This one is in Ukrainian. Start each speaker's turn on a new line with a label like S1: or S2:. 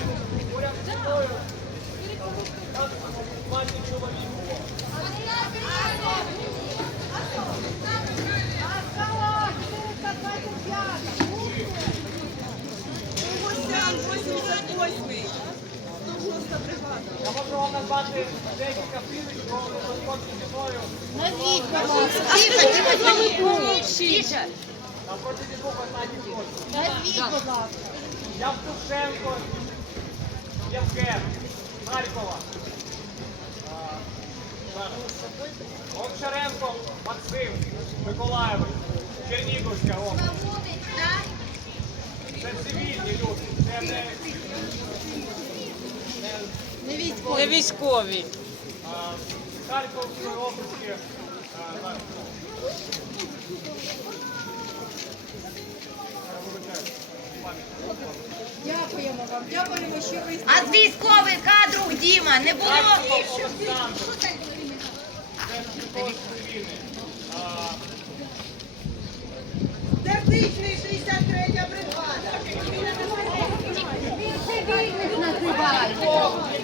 S1: Поряд зі мною 20 чоловік було. Я можу вам назвати декілька прізвищ, кого ви розходите зі мною.
S2: Назвіть, будь ласка. Тише.
S1: На протязі 2 останніх років.
S2: Назвіть, будь ласка.
S1: Явтушенко Євген, Харкова. Овчаренко Максим, Миколаєвич, Чернігівська область. Це цивільні люди, це
S3: Не військові.
S1: з Харківської області.
S2: Дякуємо вам. Дякуємо, що ви...
S4: А з військових кадрів, Діма, не було?
S1: Олександр, це також цивільний.
S5: Тактичний 63-я бригада.
S2: Називають.